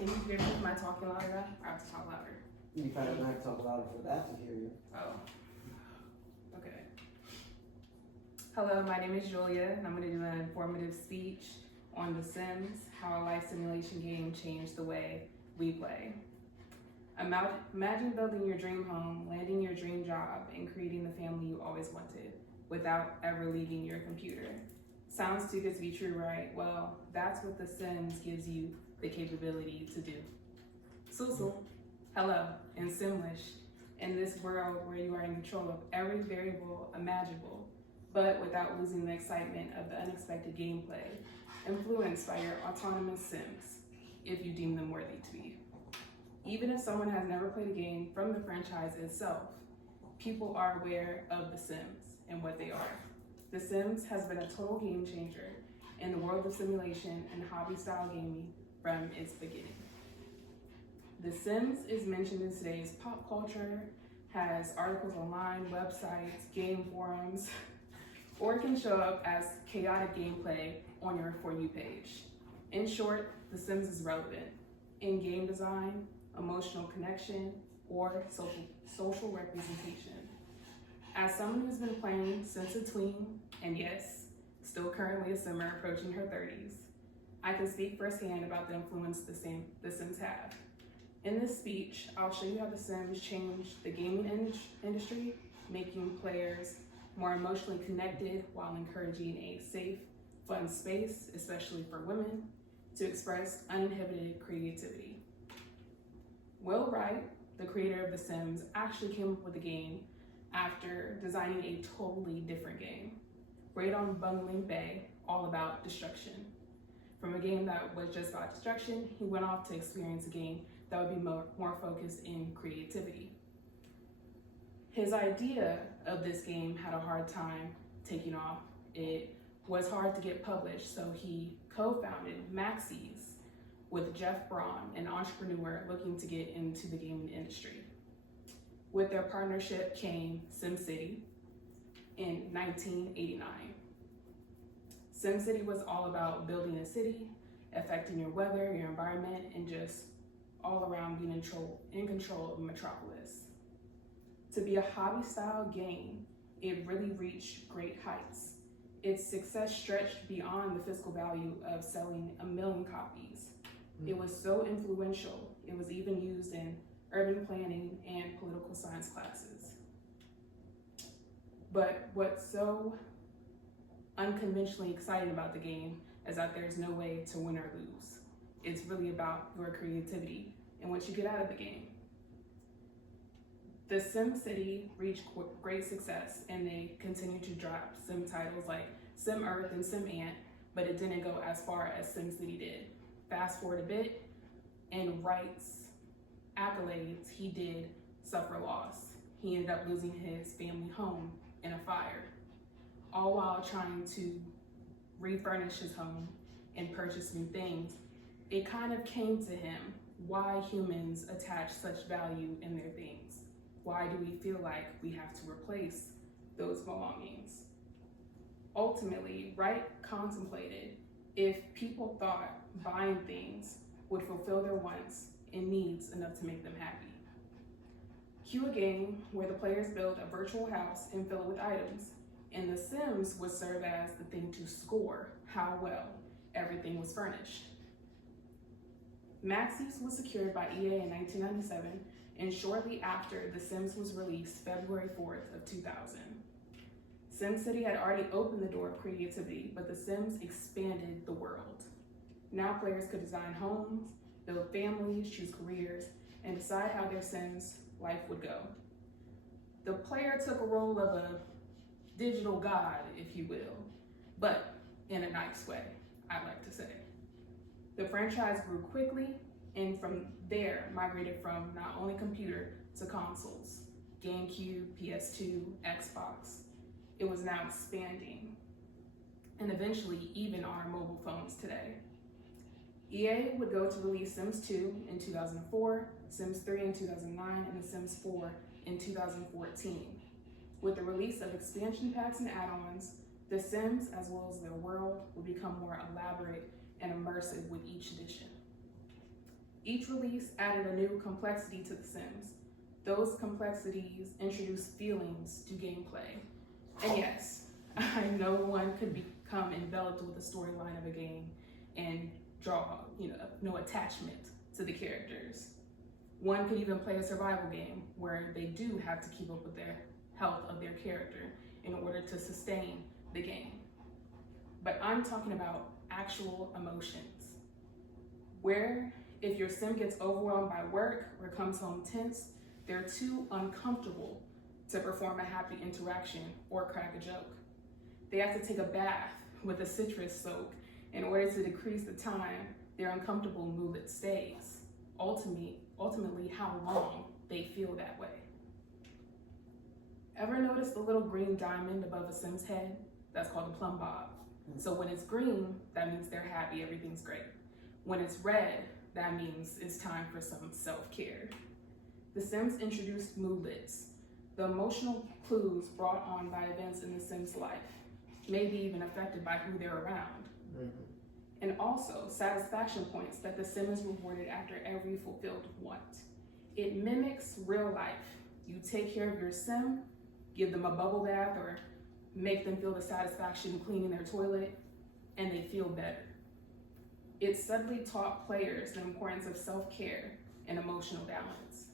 Can you hear me? Am I talking louder? I have to talk louder. You probably gonna have to talk louder for that to hear you. Oh. Okay. Hello, my name is Julia, and I'm going to do an informative speech on The Sims, how a life simulation game changed the way we play. Imagine building your dream home, landing your dream job, and creating the family you always wanted without ever leaving your computer. Sounds too good to be true, right? Well, that's what The Sims gives you the capability to do. Susu, hello, in Simlish, in this world where you are in control of every variable imaginable, but without losing the excitement of the unexpected gameplay, influenced by your autonomous Sims, if you deem them worthy to be. Even if someone has never played a game from the franchise itself, people are aware of The Sims and what they are. The Sims has been a total game changer in the world of simulation and hobby-style gaming from its beginning. The Sims is mentioned in today's pop culture, has articles online, websites, game forums, or it can show up as chaotic gameplay on your For You page. In short, The Sims is relevant in game design, emotional connection, or social representation. As someone who's been playing since a tween, and yes, still currently a simmer approaching her 30s, I can speak firsthand about the influence the Sims have. In this speech, I'll show you how The Sims changed the gaming industry, making players more emotionally connected while encouraging a safe, fun space, especially for women, to express uninhibited creativity. Will Wright, the creator of The Sims, actually came up with the game after designing a totally different game, Raid on Bungling Bay, all about destruction. From a game that was just about destruction, he went off to experience a game that would be more focused in creativity. His idea of this game had a hard time taking off. It was hard to get published, so he co-founded Maxis with Jeff Braun, an entrepreneur looking to get into the gaming industry. With their partnership came SimCity in 1989. SimCity was all about building a city, affecting your weather, your environment, and just all around being in control of a metropolis. To be a hobby-style game, it really reached great heights. Its success stretched beyond the physical value of selling 1 million copies. It was so influential, it was even used in urban planning and political science classes. But what's so unconventionally exciting about the game is that there's no way to win or lose. It's really about your creativity and what you get out of the game. The SimCity reached great success, and they continued to drop Sim titles like Sim Earth and Sim Ant, but it didn't go as far as SimCity did. Fast forward a bit, and Wright's accolades, he did suffer loss. He ended up losing his family home in a fire, all while trying to refurnish his home and purchase new things. It kind of came to him why humans attach such value in their things. Why do we feel like we have to replace those belongings? Ultimately, Wright contemplated if people thought buying things would fulfill their wants and needs enough to make them happy. Cue a game where the players build a virtual house and fill it with items, and The Sims would serve as the thing to score how well everything was furnished. Maxis was secured by EA in 1997, and shortly after, The Sims was released February 4th of 2000. SimCity had already opened the door of creativity, but The Sims expanded the world. Now players could design homes, build families, choose careers, and decide how their Sims life would go. The player took a role of a digital god, if you will, but in a nice way, I'd like to say. The franchise grew quickly, and from there migrated from not only computer to consoles, GameCube, PS2, Xbox. It was now expanding, and eventually even on our mobile phones today. EA would go to release Sims 2 in 2004, Sims 3 in 2009, and The Sims 4 in 2014. With the release of expansion packs and add-ons, The Sims, as well as their world, would become more elaborate and immersive with each edition. Each release added a new complexity to The Sims. Those complexities introduced feelings to gameplay. And yes, I know one could become enveloped with the storyline of a game and draw, no attachment to the characters. One could even play a survival game where they do have to keep up with the health of their character in order to sustain the game. But I'm talking about actual emotions, where if your sim gets overwhelmed by work or comes home tense, they're too uncomfortable to perform a happy interaction or crack a joke. They have to take a bath with a citrus soak in order to decrease the time their uncomfortable mood stays. Ultimately, how long they feel that way. Ever notice the little green diamond above a sim's head? That's called a plumb bob. So when it's green, that means they're happy, everything's great. When it's red, that means it's time for some self-care. The Sims introduced moodlets, the emotional clues brought on by events in the Sims' life, maybe even affected by who they're around. And also satisfaction points that the Sim is rewarded after every fulfilled want. It mimics real life. You take care of your Sim, give them a bubble bath, or make them feel the satisfaction cleaning their toilet, and they feel better. It subtly taught players the importance of self-care and emotional balance.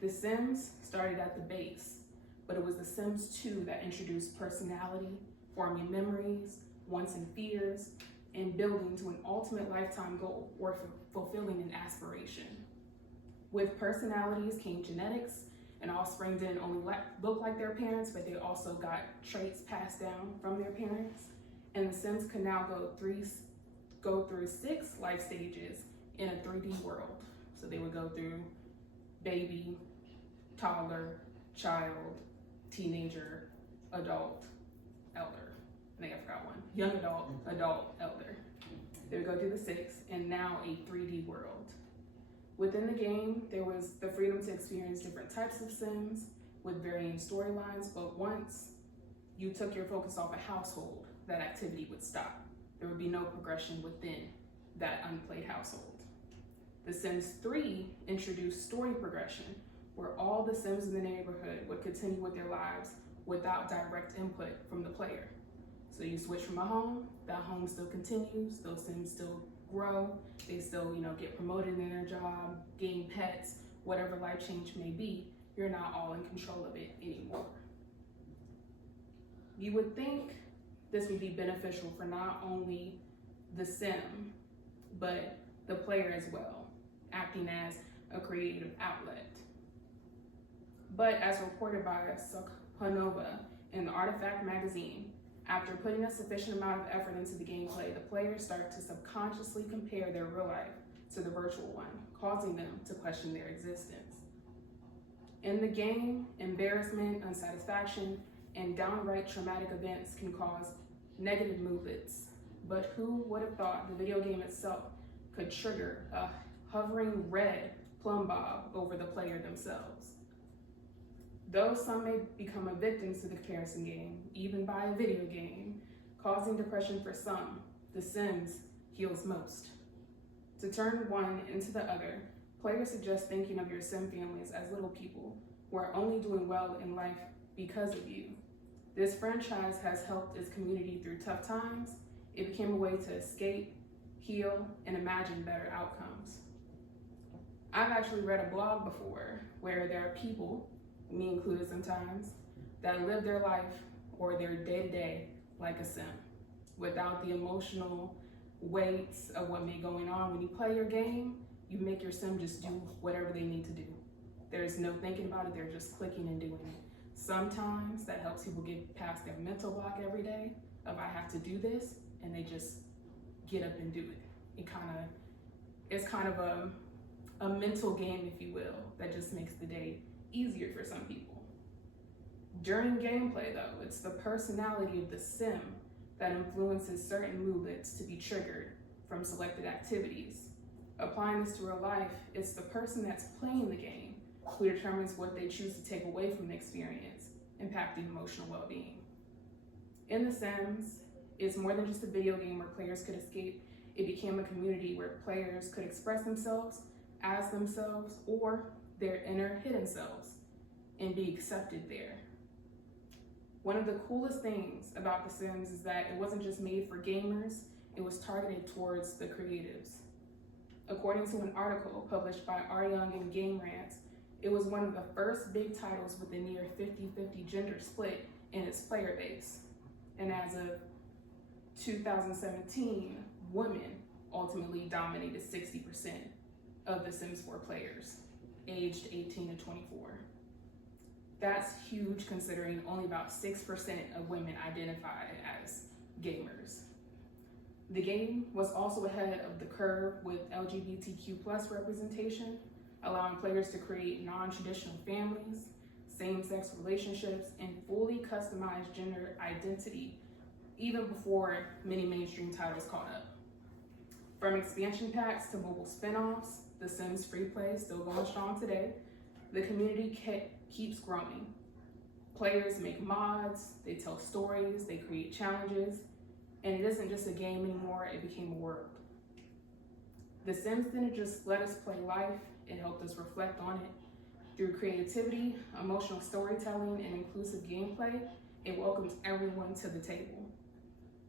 The Sims started at the base, but it was The Sims 2 that introduced personality, forming memories, wants and fears, and building to an ultimate lifetime goal or fulfilling an aspiration. With personalities came genetics, and offspring didn't only look like their parents, but they also got traits passed down from their parents. And the Sims could now go through 6 life stages in a 3D world. So they would go through baby, toddler, child, teenager, adult, elder. I think I forgot one. Young adult, adult, elder. They would go through the 6, and now a 3D world. Within the game, there was the freedom to experience different types of Sims with varying storylines, but once you took your focus off a household, that activity would stop. There would be no progression within that unplayed household. The Sims 3 introduced story progression, where all the Sims in the neighborhood would continue with their lives without direct input from the player. So you switch from a home, that home still continues, those Sims still grow, they still, get promoted in their job, gain pets, whatever life change may be, you're not all in control of it anymore. You would think this would be beneficial for not only the Sim, but the player as well, acting as a creative outlet. But as reported by Sukhanova in the Artifact magazine, after putting a sufficient amount of effort into the gameplay, the players start to subconsciously compare their real life to the virtual one, causing them to question their existence. In the game, embarrassment, unsatisfaction, and downright traumatic events can cause negative moodlets. But who would have thought the video game itself could trigger a hovering red plumb bob over the player themselves? Though some may become a victim to the comparison game, even by a video game, causing depression for some, The Sims heals most. To turn one into the other, players suggest thinking of your Sim families as little people who are only doing well in life because of you. This franchise has helped its community through tough times. It became a way to escape, heal, and imagine better outcomes. I've actually read a blog before where there are people, me included sometimes, that live their life or their day-to-day like a Sim, without the emotional weights of what may be going on. When you play your game, you make your Sim just do whatever they need to do. There's no thinking about it, they're just clicking and doing it. Sometimes that helps people get past their mental block every day of I have to do this, and they just get up and do it. It's kind of a mental game, if you will, that just makes the day easier for some people. During gameplay though, it's the personality of the Sim that influences certain moodlets to be triggered from selected activities. Applying this to real life, it's the person that's playing the game who determines what they choose to take away from the experience, impacting emotional well-being. In The Sims, it's more than just a video game where players could escape. It became a community where players could express themselves as themselves or their inner hidden selves and be accepted there. One of the coolest things about The Sims is that it wasn't just made for gamers, it was targeted towards the creatives. According to an article published by R. Young and Game Rant, it was one of the first big titles with a near 50-50 gender split in its player base. And as of 2017, women ultimately dominated 60% of The Sims 4 players, aged 18 to 24. That's huge considering only about 6% of women identify as gamers. The game was also ahead of the curve with LGBTQ+ representation, allowing players to create non-traditional families, same-sex relationships, and fully customized gender identity, even before many mainstream titles caught up. From expansion packs to mobile spin-offs, The Sims Free Play is still going strong today. The community keeps growing. Players make mods, they tell stories, they create challenges, and it isn't just a game anymore, it became a world. The Sims didn't just let us play life, it helped us reflect on it. Through creativity, emotional storytelling, and inclusive gameplay, it welcomes everyone to the table.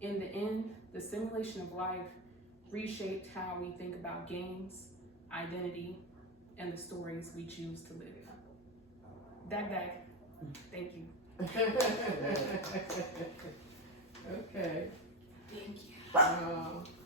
In the end, the simulation of life reshaped how we think about games, identity, and the stories we choose to live. Dag. Thank you. Okay. Thank you.